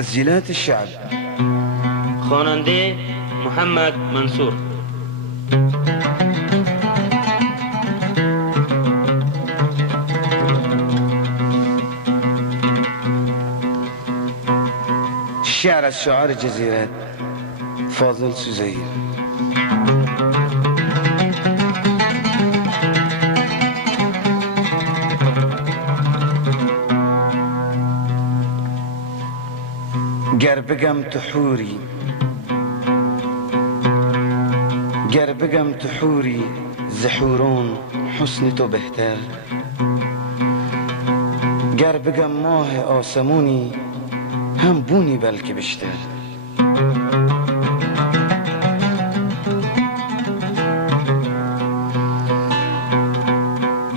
تسجيلات الشعب. خواننده محمد منصور. الشعر از شعار جزیره فاضل سوزی. گر بگم تو حوری، گر بگم تو حوری، ز حوران حسن تو بهتر. گر بگم ماه آسمونی، هم بونی بلکه بیشتر.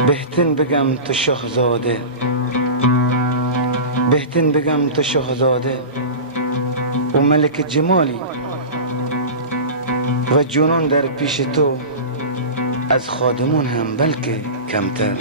بهتن بگم تو شاهزاده، بهتن بگم تو شاهزاده و ملک جمالی و جنون در پیش تو از خادمون هم بلکه کمتر.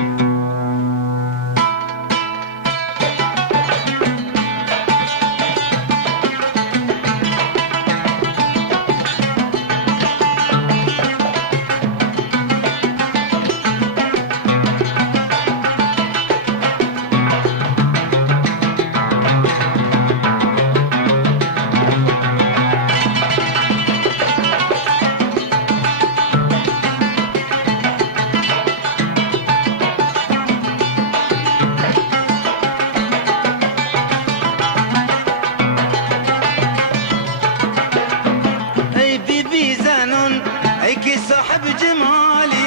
صاحب جمالی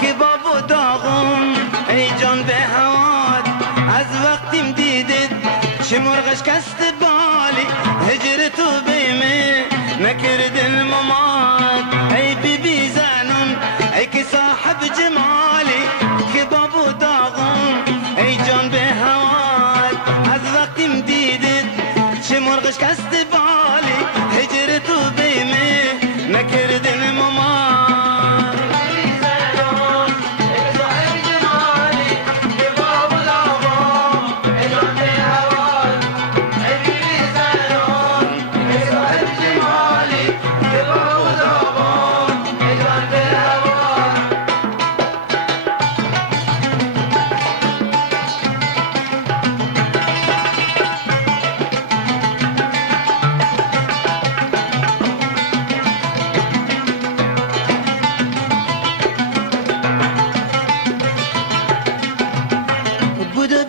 که بابا داغم ای جان به هواد از وقتیم دیدید چه مرغش کست بالی هجر تو بیمه نکردن ممات ای بی بی زنون ای که صاحب جمالی که بابا داغم ای جان به هواد از وقتیم دیدید چه مرغش کست بالی هجر تو بیمه نکردن ممات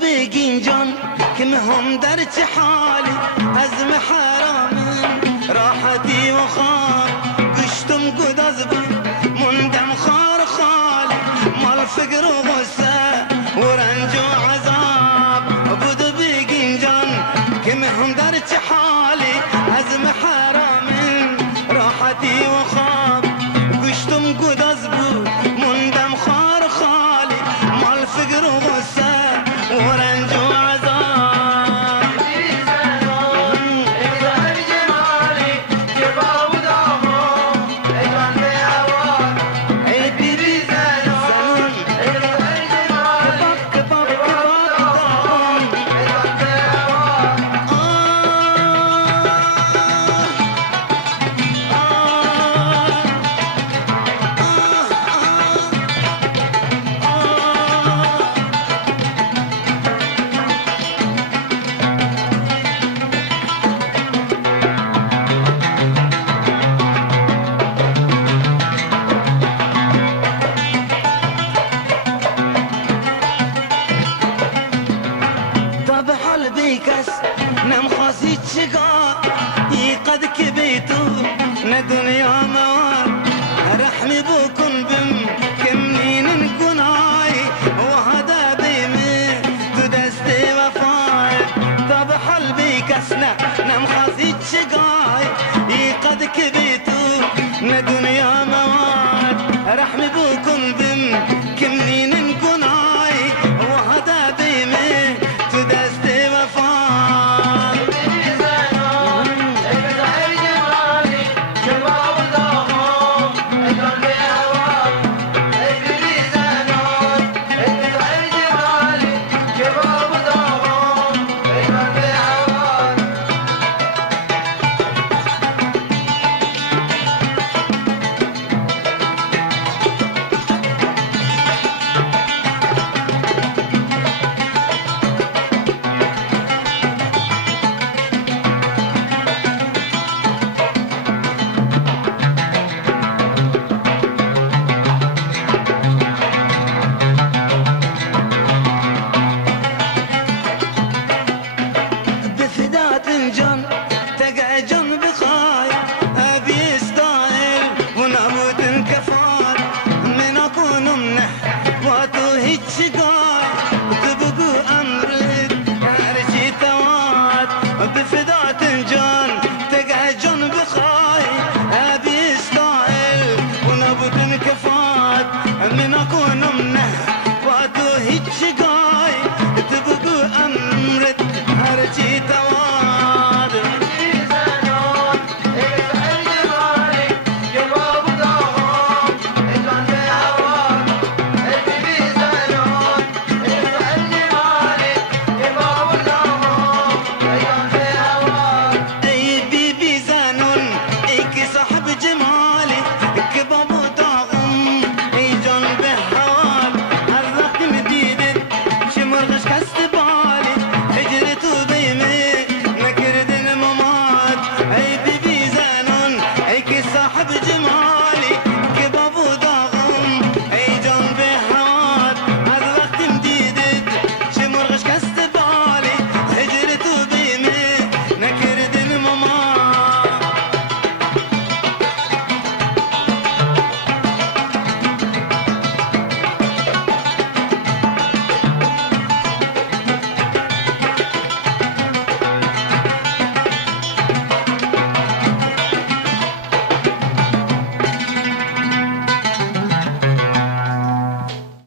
بگین جان که مهم در چه حالی از محرام راحتی و خواب گشتم گداز بود موندم خار خالی مال فکر و غصه و رنج و عذاب بود بگین جان که مهم در چه حالی از محرام راحتی و خواب گشتم گداز بود موندم خار خالی مال فکر و غصه ورنج وعذاب اكبر جمالي كباب وداغو اجوان بهوار اي بيبي زنون اكبر من اكون منه با تو هیچ